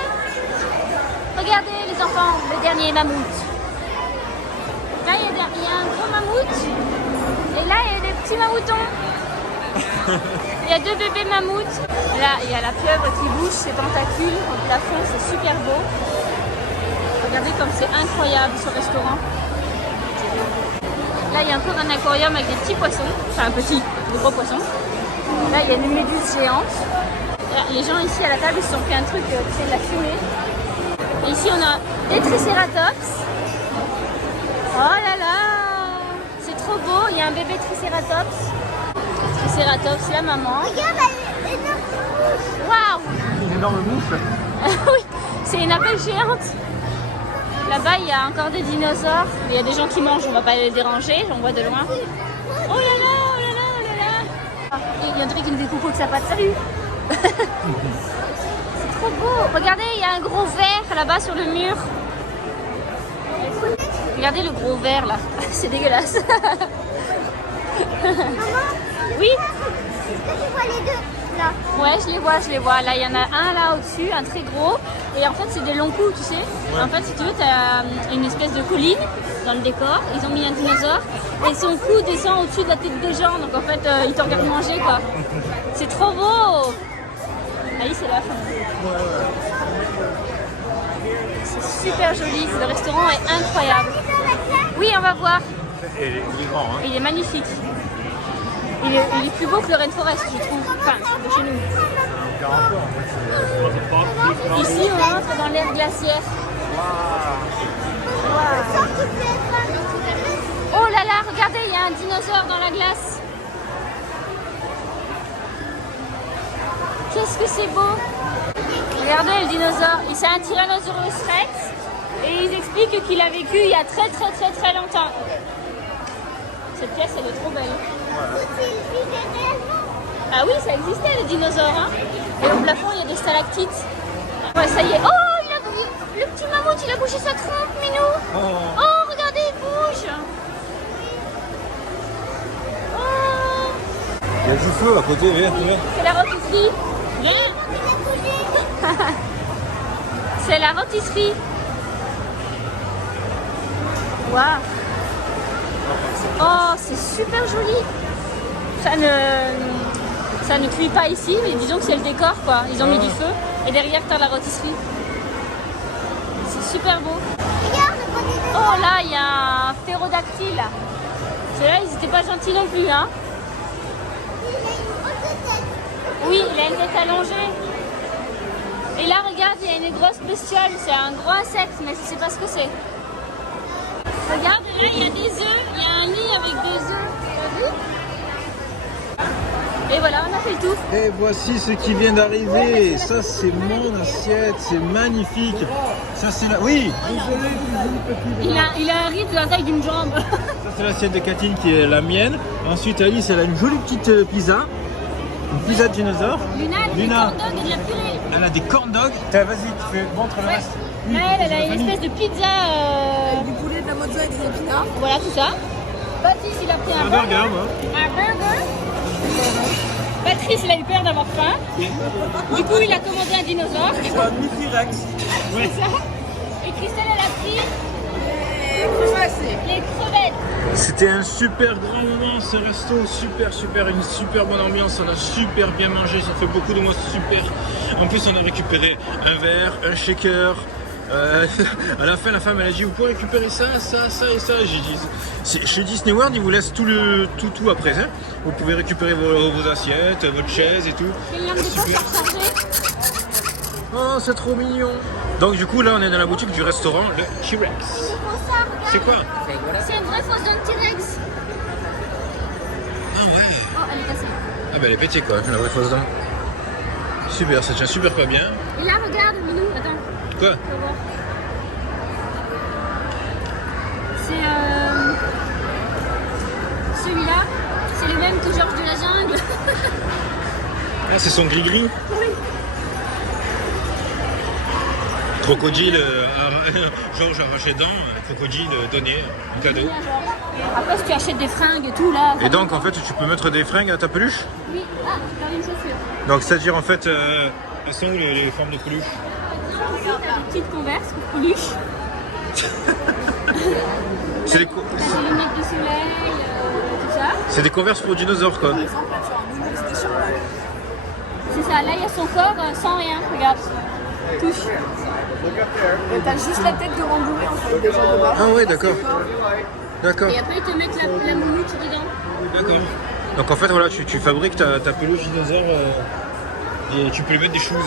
Regardez les enfants, le dernier mammouth. Là, il y a un gros mammouth. Et là, il y a des petits mammouthons. Il y a deux bébés mammouths. Là, il y a la pieuvre qui bouge ses tentacules au plafond, c'est super beau. Regardez comme c'est incroyable ce restaurant. Là, il y a encore un aquarium avec des petits poissons. Enfin, des gros poissons. Là, il y a une méduse géante. Là, les gens ici à la table, ils se sont fait un truc, c'est de la fumée. Et ici, on a des tricératops. Oh là là! C'est trop beau. Il y a un bébé tricératops. Tricératops, la maman. Regarde, elle est énorme. Waouh! Une énorme mouche. Oui, c'est une abeille géante. Là-bas, il y a encore des dinosaures. Il y a des gens qui mangent, on va pas les déranger, on voit de loin. Oh là là, oh là là, oh là là. Il y a un truc qui me découpe que ça passe. Salut. C'est trop trop beau. Regardez, il y a un gros verre là-bas sur le mur. Regardez le gros verre là. C'est dégueulasse. Oui. Est-ce que tu vois les deux là? Ouais, je les vois. Là, il y en a un là au-dessus, un très gros. Et en fait, c'est des longs coups, tu sais. En fait, si tu veux, tu as une espèce de colline dans le décor. Ils ont mis un dinosaure. Et son cou descend au-dessus de la tête des gens. Donc en fait, ils te regardent manger, quoi. C'est trop beau. Allez, c'est la fin. C'est super joli. Le restaurant est incroyable. Oui, on va voir. Et il est grand, hein. Il est magnifique. Il est plus beau que le Rainforest, je trouve. Enfin, de chez nous. Ici, on entre dans l'ère glaciaire. Oh là là, regardez, il y a un dinosaure dans la glace. Qu'est-ce que c'est beau. Regardez le dinosaure. C'est un Tyrannosaurus Rex. Et ils expliquent qu'il a vécu il y a très longtemps. Cette pièce, elle est trop belle. Ah oui, ça existait les dinosaures. Hein. Et au plafond, il y a des stalactites. Ouais, ça y est. Oh, le petit mammouth, il a bougé sa trompe, Minou. Oh, regardez, il bouge. Oh. Il y a du feu à côté, viens. C'est la rôtisserie. Viens. C'est la rôtisserie. Waouh. Oh, c'est super joli. Ça ne cuit pas ici, mais disons que c'est le décor, quoi. Ils ont mis du feu. Et derrière, tu as la rôtisserie. C'est super beau. Oh là, il y a un ptérodactyle. Ceux-là, ils n'étaient pas gentils non plus, hein. Oui, il a une tête allongée. Et là, regarde, il y a une grosse bestiole. C'est un gros insecte, mais je ne sais pas ce que c'est. Regarde, là, il y a des œufs. Il y a un lit avec des œufs. T'as vu? Et voilà, on a fait le tour. Et voici ce qui vient d'arriver. Ça, c'est mon assiette. C'est magnifique. Ça, c'est la... Oui. Il a un riz de la taille d'une jambe. Ça, c'est l'assiette de Katine qui est la mienne. Ensuite, Alice, elle a une jolie petite pizza. Une pizza de dinosaure. Luna, elle a des corn dogs et de la purée. Elle a des corn dogs. Vas-y, montre le reste. Là, elle a une espèce de pizza. Du poulet, de la mozza et des épinards. Voilà, tout ça. Baptiste, il a pris un burger, moi. Un burger. Patrice, il a eu peur d'avoir faim. Du coup, il a commandé un dinosaure. Un T-Rex. C'est ça. Et Christelle, elle a pris les crevettes. C'était un super grand moment, ce resto, une super bonne ambiance, on a super bien mangé, ça fait beaucoup de mots super. En plus, on a récupéré un verre, un shaker. À la fin, la femme elle a dit, vous pouvez récupérer ça et ça. J'ai dit, chez Disney World, ils vous laissent tout après. Hein. Vous pouvez récupérer vos assiettes, votre chaise et tout. Et il y a un de poche à recharger. Oh, c'est trop mignon. Donc du coup, là, on est dans la boutique du restaurant, le T-Rex. C'est quoi? C'est une vraie fausse d'un T-Rex. Ah ouais. Oh, elle est cassée. Ah bah elle est pétée quoi, la vraie fausse dent. Super, ça tient super pas bien. Et là, regarde, Minou, attends. Quoi? Tu vas voir. C'est celui-là, c'est le même que Georges de la Jungle. Ah, c'est son gris-gris. Oui. Crocodile, Georges arraché dents, crocodile donné en cadeau. Après, si tu achètes des fringues et tout, là. Et donc en fait, tu peux mettre des fringues à ta peluche? Oui, ah, j'ai perdu une chaussure. Donc c'est-à-dire en fait, elles sont où les formes de peluche? Ici, t'as des petites converses pour peluche. C'est des, Des lunettes de soleil, tout ça. c'est des converses pour dinosaures quoi. C'est ça, là, il y a son corps sans rien, regarde. Touche. Et t'as juste la tête de rembourré en fait, déjà de bas. Ah ouais, d'accord. D'accord. Et après, ils te mettent la moumoute dedans. D'accord. Donc en fait, voilà, tu fabriques ta peluche dinosaure et tu peux lui mettre des choses.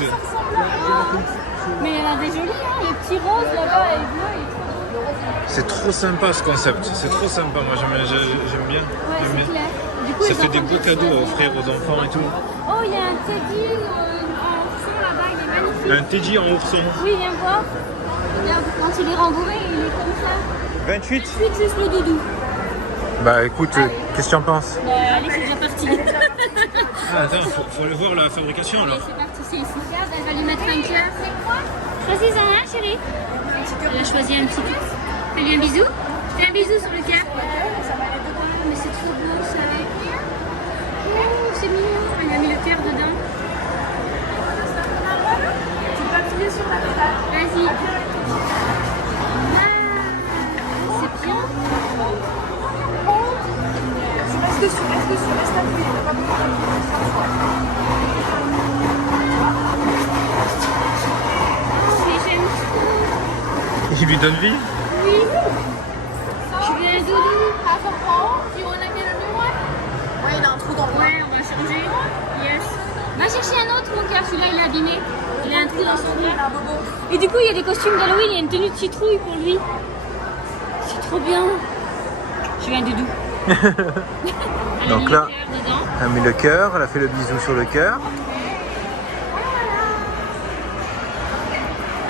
Mais il y en a des jolis, hein. Le petit rose là-bas et bleu, il est trop beau. C'est trop sympa ce concept. C'est trop sympa. Moi, j'aime bien. Ouais, J'aime bien. c'est clair. Du coup, Ça ils fait ont des beaux cadeaux à offrir aux enfants et tout. Oh, il y a un teddy en ourson là-bas, il est magnifique. Un Teddy en ourson. Oui, viens voir. Regarde, quand il est rembourré, il est comme ça. 28. Ensuite, juste le doudou. Bah écoute, qu'est-ce que tu en penses? Allez, c'est déjà parti. Ah attends, faut aller voir la fabrication alors. C'est parti. c'est ici. Regarde, elle va lui mettre un cœur. Choisis-en un, chérie. Elle a choisi un petit cœur. Fais-lui un bisou. Fais un bisou sur le cœur. Mais c'est trop beau ça. Oh, c'est mignon. Elle a mis le cœur dedans. Tu peux appuyer sur la pédale. Vas-y. Ah, c'est bien. Tu restes dessus, reste appuyé. Pas besoin Mais j'aime trop. Il lui donne vie. Oui. Je veux un doudou. Ouais, il a un trou dans le Ouais, on va changer. Yes. Va chercher un autre, mon cœur. Celui-là, il est abîmé. Il a un trou dans son nez. Et du coup, il y a des costumes d'Halloween. Il y a une tenue de citrouille pour lui. C'est trop bien. Je veux un doudou. Elle a Donc mis là, le cœur dedans. elle a mis le cœur, elle a fait le bisou sur le cœur.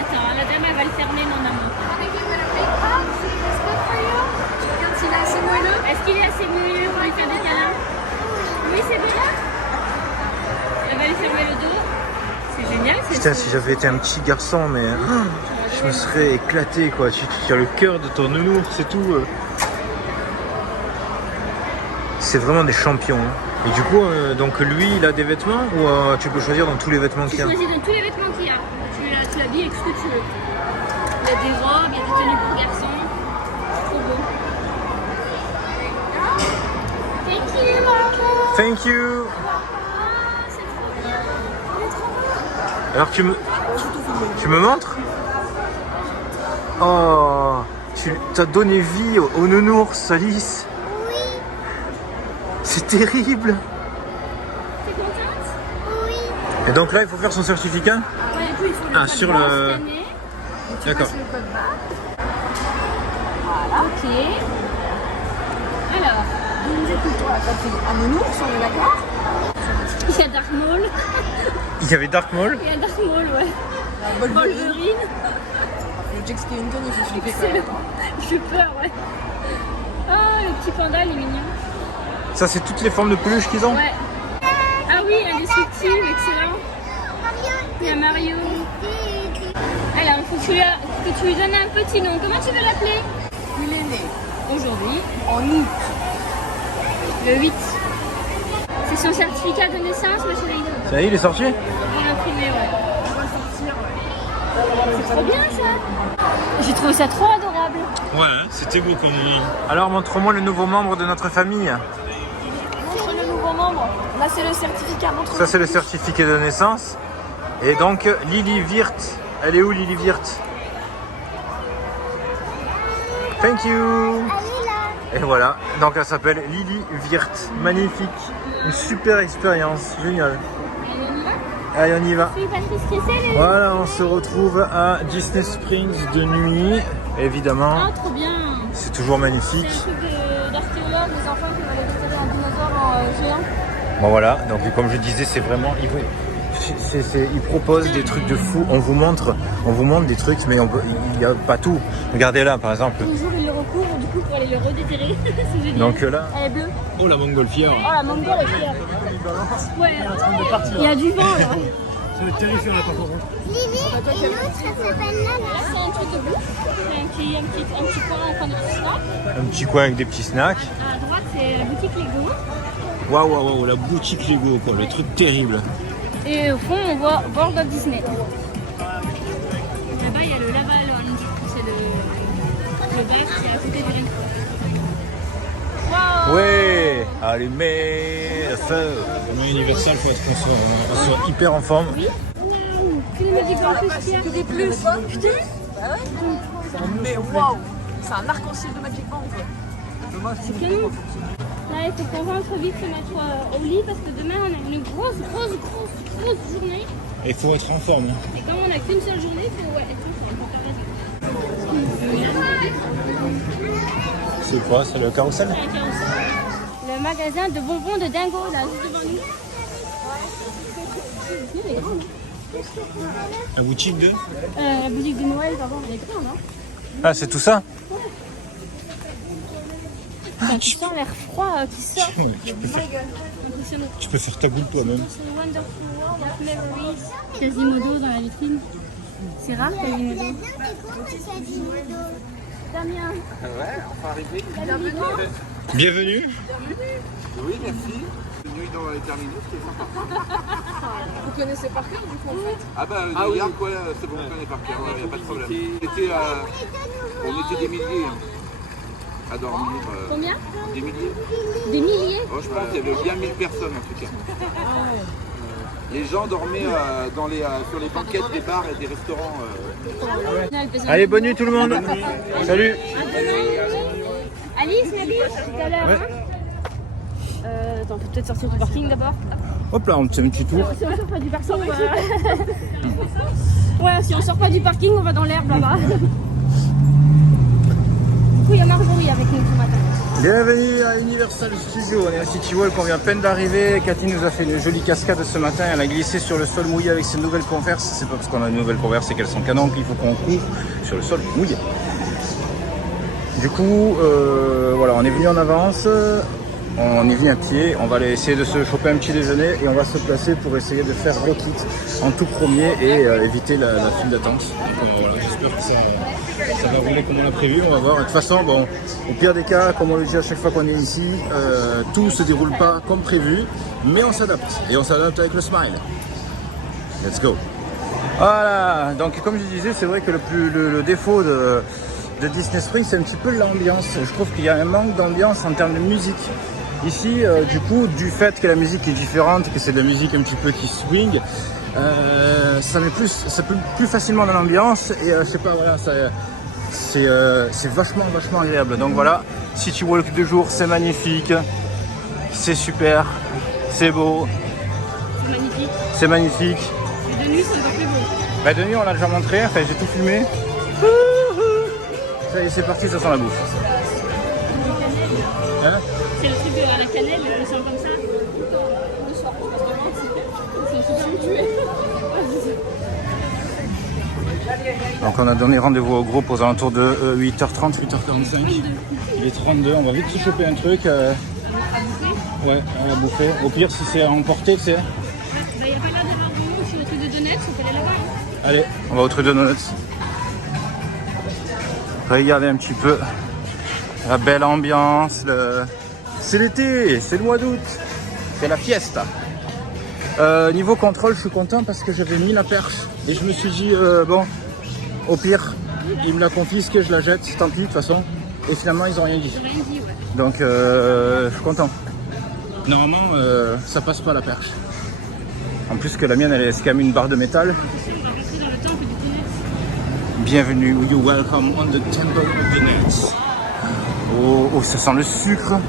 Attends, la dame, elle va le fermer, mon amour. Regarde s'il est assez moelleux. Est-ce qu'il est assez moelleux pour lui faire des câlins? Oui, c'est bien. Elle va lui fermer le dos. C'est génial. Putain, si j'avais été un petit garçon, mais je me serais éclaté quoi. Tu as le cœur de ton nounours, c'est tout. C'est vraiment des champions. Hein. Et du coup, donc lui, il a des vêtements ou tu peux choisir dans tous les vêtements qu'il y a? Tu choisis dans tous les vêtements qu'il y a. Tu l'habilles avec ce que tu veux. Il y a des robes, il y a des tenues pour garçons. C'est trop beau. Thank you, maman. Thank you. C'est trop bien. Alors tu me montres? Oh, tu t'as donné vie au nounours, Alice. C'est terrible. T'es contente? Oui. Et donc là, il faut faire son certificat? Ouais, et puis il faut le Ah, code sur barre le- scanner. D'accord. Ok. Alors, un nounours, on est d'accord? il y a Dark Maul. Il y avait Dark Maul. Il y a Dark Maul, ouais. Wolverine. Le Jack Skellington, il fait flipper. Excellent. J'ai peur, ouais. Ah, le petit panda, il est mignon. Ça, c'est toutes les formes de peluche qu'ils ont? Ouais. Ah oui, indestructible, excellent. Il y a Mario. Alors, il faut que tu lui donnes un petit nom. Comment tu veux l'appeler? Il est né Aujourd'hui, en août. le 8. C'est son certificat de naissance, ma chérie. Ça y est, il est sorti? On l'a imprimé, ouais. C'est trop bien, ça. J'ai trouvé ça trop adorable. Ouais, c'était beau comme nom. Alors, montre-moi le nouveau membre de notre famille. Montre le nouveau membre. Là, c'est le certificat. Montre. Ça, c'est le certificat de naissance. Et donc, Lily Wirth. Elle est où, Lily Wirth? Thank you. Elle est là. Et voilà, donc elle s'appelle Lily Wirth. Magnifique. Une super expérience. Génial. Allez, on y va. Oui, Patrice Kessel. Voilà, on se retrouve à Disney Springs de nuit. Évidemment, Ah, trop bien. c'est toujours C'est magnifique. un truc d'archéologue, des enfants qui vont aller déterrer un dinosaure géant. Bon voilà, donc comme je disais, c'est vraiment... Ils proposent des trucs de fou. On vous montre des trucs, mais il n'y a pas tout. Regardez là, par exemple. Toujours, ils le recouvrent du coup pour aller le redéterrer. C'est génial. Donc là... Elle est bleue. Oh, la montgolfière. Oh, la mongole est fière. Ouais, il y a du vent là. Ça va être terrifiant là par contre. Lily et l'autre, elle s'appelle Là, Nana. c'est un truc de bouffe. C'est un petit coin en train de tout ça. Un petit coin avec des petits snacks. À droite, c'est la boutique Lego. Waouh, waouh, waouh, la boutique Lego, quoi. Le truc terrible. Et au fond, on voit World of Disney. Là-bas, il y a le Lava Lounge. C'est le bar qui est à côté du ring. Waouh! Ouais, allumez le feu. Vraiment Universal, faut être qu'on soit hyper en forme. Oui. Waouh! Que les Magic Band plus qu'il y a. Que des plus. Putain! Mais waouh, c'est un arc-en-ciel de Magic Band quoi. C'est canon. Là, il faut qu'on rentre vite se mettre au lit parce que demain, on a une grosse journée. Et il faut être en forme. Et comme on n'a qu'une seule journée, il faut être en forme. C'est quoi? C'est le carrousel? C'est un carrousel. Le magasin de bonbons de Dingo, là, juste devant nous. Il est grand, non? La boutique de... La boutique de Noël, pardon, elle est grande, non? Ah, c'est tout ça? Tu sens l'air froid qui sort. Tu peux faire ta goutte toi-même. C'est wonderful. Wow. Quasimodo dans la vitrine. C'est rare Quasimodo. Damien. Ouais, on va arriver. Bienvenue. Bienvenue. Oui, merci. Bienvenue dans les terminaux, c'était sympa. Vous connaissez par cœur du coup en fait? Ah bah, hier, quoi, c'est bon, on connaît par cœur, il n'y a pas de problème. On était des milliers hein, à dormir. Combien? Des milliers. Des milliers? Oh, je pense qu'il y avait bien 1000 personnes en tout cas. Les gens dormaient sur les banquettes des bars et des restaurants. Allez, bonne nuit tout le monde. Salut. Alice, tout à l'heure. Ouais. Attends, on peut peut-être sortir du parking d'abord. Hop là, on fait un petit tour. Si on sort pas du parking, on va... Ouais, si on sort pas du parking, on va dans l'herbe là-bas. Du coup, il y a Marjorie avec nous ce matin. Bienvenue à Universal Studios, on est à City Walk, on vient à peine d'arriver. Cathy nous a fait une jolie cascade ce matin, elle a glissé sur le sol mouillé avec ses nouvelles Converse. C'est pas parce qu'on a de nouvelles Converse, c'est qu'elles sont canon qu'il faut qu'on court sur le sol mouillé. Du coup, voilà, on est venu en avance, on est venu à pied, on va aller essayer de se choper un petit déjeuner et on va se placer pour essayer de faire Rocket en tout premier et éviter la file d'attente. Donc voilà, j'espère que ça va rouler comme on l'a prévu, on va voir. De toute façon, bon, au pire des cas, comme on le dit à chaque fois qu'on est ici, tout ne se déroule pas comme prévu, mais on s'adapte. Et on s'adapte avec le smile. Let's go. Voilà, donc comme je disais, c'est vrai que le défaut de Disney Springs, c'est un petit peu l'ambiance. Je trouve qu'il y a un manque d'ambiance en termes de musique. Ici, du coup, du fait que la musique est différente, que c'est de la musique un petit peu qui swing, ça met plus facilement dans l'ambiance et je sais pas, voilà, c'est vachement agréable. Donc voilà, City Walk de jour, c'est magnifique, c'est super, c'est beau, c'est magnifique. Et de nuit, c'est encore plus beau. Bah, de nuit, on l'a déjà montré, enfin j'ai tout filmé. Ça y est, c'est parti, ça sent la bouffe. Hein? C'est le truc à la cannelle, le sent comme ça. Le soir, c'est super mutué. Donc on a donné rendez-vous au groupe aux alentours de 8h30, 8h45. Il est 32, on va vite se choper un truc. Ouais, à bouffer. Au pire, si c'est à emporter, tu sais. Il n'y a pas l'air d'avoir de monde sur le truc de donuts, on peut aller là-bas. Allez, on va au truc de donuts. Regardez un petit peu la belle ambiance. C'est l'été, c'est le mois d'août, c'est la fiesta. Niveau contrôle, je suis content parce que j'avais mis la perche et je me suis dit bon, au pire, ils me la confisquent, je la jette, tant pis de toute façon. Et finalement, ils n'ont rien dit. Donc, je suis content. Normalement, ça passe pas la perche. En plus que la mienne, c'est quand même une barre de métal. Bienvenue, you welcome on the Temple of the Nuts. Oh, oh, ça sent le sucre. Ouais,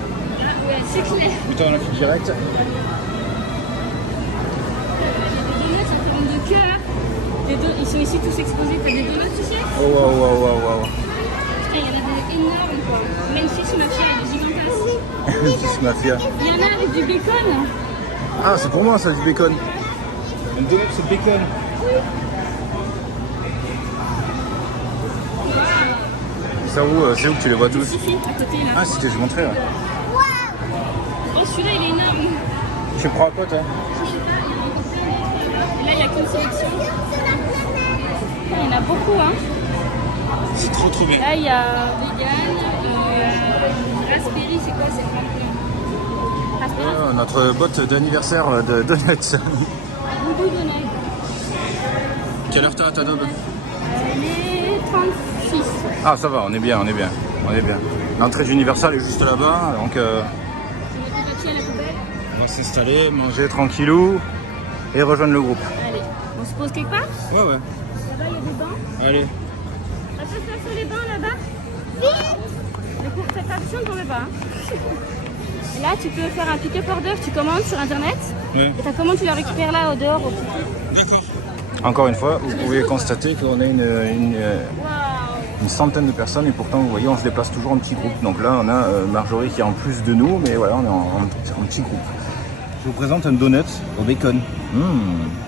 c'est clair. Putain, on a fait direct. Les donuts, ça fait de cœur. Ils sont ici tous exposés. T'as des donuts, tu sais? Oh, wow, wow, wow, wow. Putain, il y en a des énormes, quoi. Memphis Mafia, il est gigantesque. Memphis Mafia. Il y en a avec du bacon. Ah, c'est pour moi ça, du bacon. Un donut, c'est bacon. C'est où que tu les vois tous? Ici, à côté, là. Ah, c'était, je montrais. Ouais. Oh, celui-là, il est énorme. Tu prends à quoi, toi? Et là, il n'y a qu'une sélection. Il y en a beaucoup, hein. C'est trop bien. Là, il y a vegan, raspberry, c'est quoi? C'est raspberry. Ah, notre botte d'anniversaire de donuts. Boubou donut. Quelle heure t'as ta daube? Elle est 36. Ah, ça va, on est bien. L'entrée d'Universal est juste là-bas, donc C'est notre papier à la poubelle. on va s'installer, manger tranquillou et rejoindre le groupe. Allez, on se pose quelque part? Ouais. Là-bas, il y a des bancs. Allez. Ça peut faire sur les bancs là-bas? Vite! Du coup, faites attention pour le bas. Et là, tu peux faire un pick-up order, tu commandes sur internet. Ouais. Et ta commande, tu la récupères là, au dehors, au petit. D'accord. Encore une fois, vous pouvez constater qu'on a une centaine de personnes et pourtant, vous voyez, on se déplace toujours en petit groupe. Donc là, on a Marjorie qui est en plus de nous, mais voilà, on est en petit groupe. Je vous présente un donut au bacon.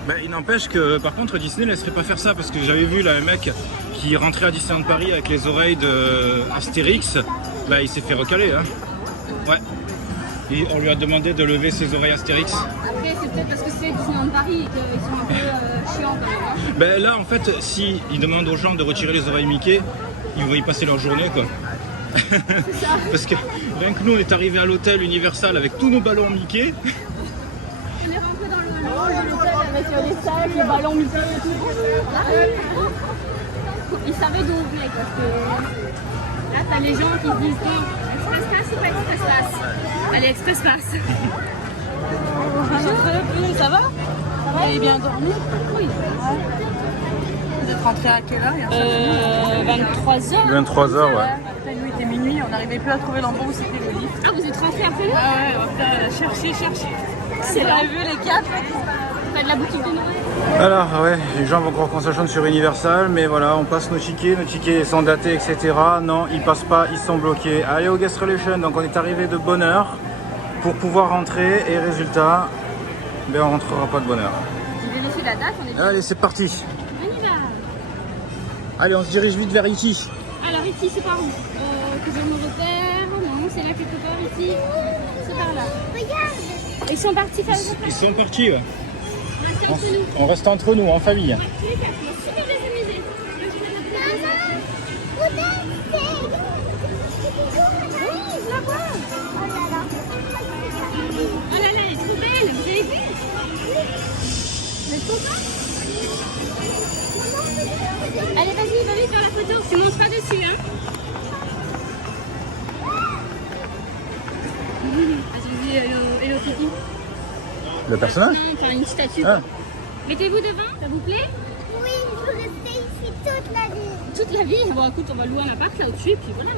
Ben, il n'empêche que, par contre, Disney ne laisserait pas faire ça parce que j'avais vu là un mec qui rentrait à Disneyland Paris avec les oreilles de Astérix. Là, il s'est fait recaler. Hein. Ouais. Et on lui a demandé de lever ses oreilles Astérix. Après, c'est peut-être parce que c'est Disneyland Paris et qu'ils sont un peu chiants quand même. Hein. Ben là, en fait, si ils demandent aux gens de retirer les oreilles Mickey, ils vont y passer leur journée, quoi. C'est ça. Parce que rien que nous, on est arrivé à l'hôtel Universal avec tous nos ballons Mickey. On est rentré dans le hall de l'hôtel avec les sacs, les ballons Mickey et tout. Ils savaient d'où on venait parce que là, t'as les gens qui se disent Express Pass ou pas Express Pass? Allez, Express Pass. Ça va? Vous avez bien dormi? Oui. Vous êtes rentré à quelle heure hier? 23h. 23h, ouais. Après, nous, il était minuit, on n'arrivait plus à trouver l'endroit où c'était le lit. Ah, vous êtes rentrés après nous? Ah ouais, on va chercher. C'est On là. a vu les quatre. Près de la boutique de Noël. Alors, ouais, les gens vont croire qu'on s'achète sur Universal, mais voilà, on passe nos tickets sont datés, etc. Non, ils passent pas, ils sont bloqués. Allez au Guest Relation, donc on est arrivé de bonne heure pour pouvoir rentrer, et résultat, ben on rentrera pas de bonne heure. J'ai vérifié la date, on est bien. Allez, c'est parti. On y va. Allez, on se dirige vite vers ici. Alors ici, c'est par où que je me repère. Non, c'est là quelque part ici. C'est par là. Regarde. Ils sont partis faire le Ils sont partis, ouais. On reste entre nous. On reste entre nous, en famille. Tous les quatre, on va super bien s'amuser. Oui, je la vois. Oh là là, elle est trop belle. Vous avez vu? Vous êtes contents? Allez, vas-y, va vite faire la photo. Tu montes pas dessus, hein? Vas-y, hello Kiki. Le personnage? Non, enfin une statue. Ah. Mettez-vous devant, ça vous plaît? Oui, je veux rester ici toute la vie. Toute la vie? Bon, écoute, on va louer un appart là au-dessus, et puis voilà.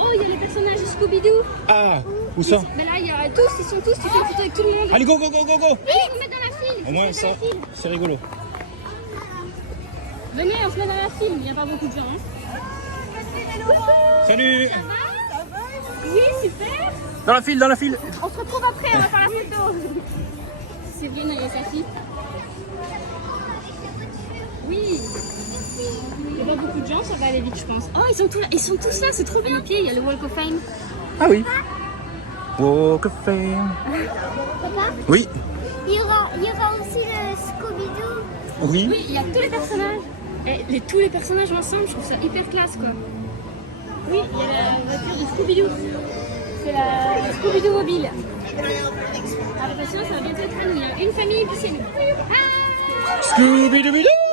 Oh, il y a les personnages de Scooby-Doo. Ah, où ça? Mais là, il y a tous, ils sont tous, tu fais une photo avec tout le monde. Allez, go, go, go, go, go. Oui, on se met dans la file. Au moins On se ça, met dans la file. c'est rigolo. Venez, on se met dans la file, il n'y a pas beaucoup de gens. Hein. Salut. Ça va? Oui, super. Dans la file, dans la file. On se retrouve après, on va faire la photo. Cyrine et sa fille. Oui. Il n'y a pas beaucoup de gens, ça va aller vite, je pense. Oh, ils sont tous là, c'est trop bien. Pied, il y a le Walk of Fame. Ah oui. Walk of Fame. Papa, Oui. il y aura aussi le Scooby-Doo. Oui. Oui, il y a tous les personnages. Et tous les personnages ensemble, je trouve ça hyper classe, quoi. Oui, il y a la voiture de Scooby-Doo. C'est la Scooby-Doo mobile. Attention, ça va bientôt être à nous. Il y a une famille, puis c'est nous. Ah Scooby-Doo.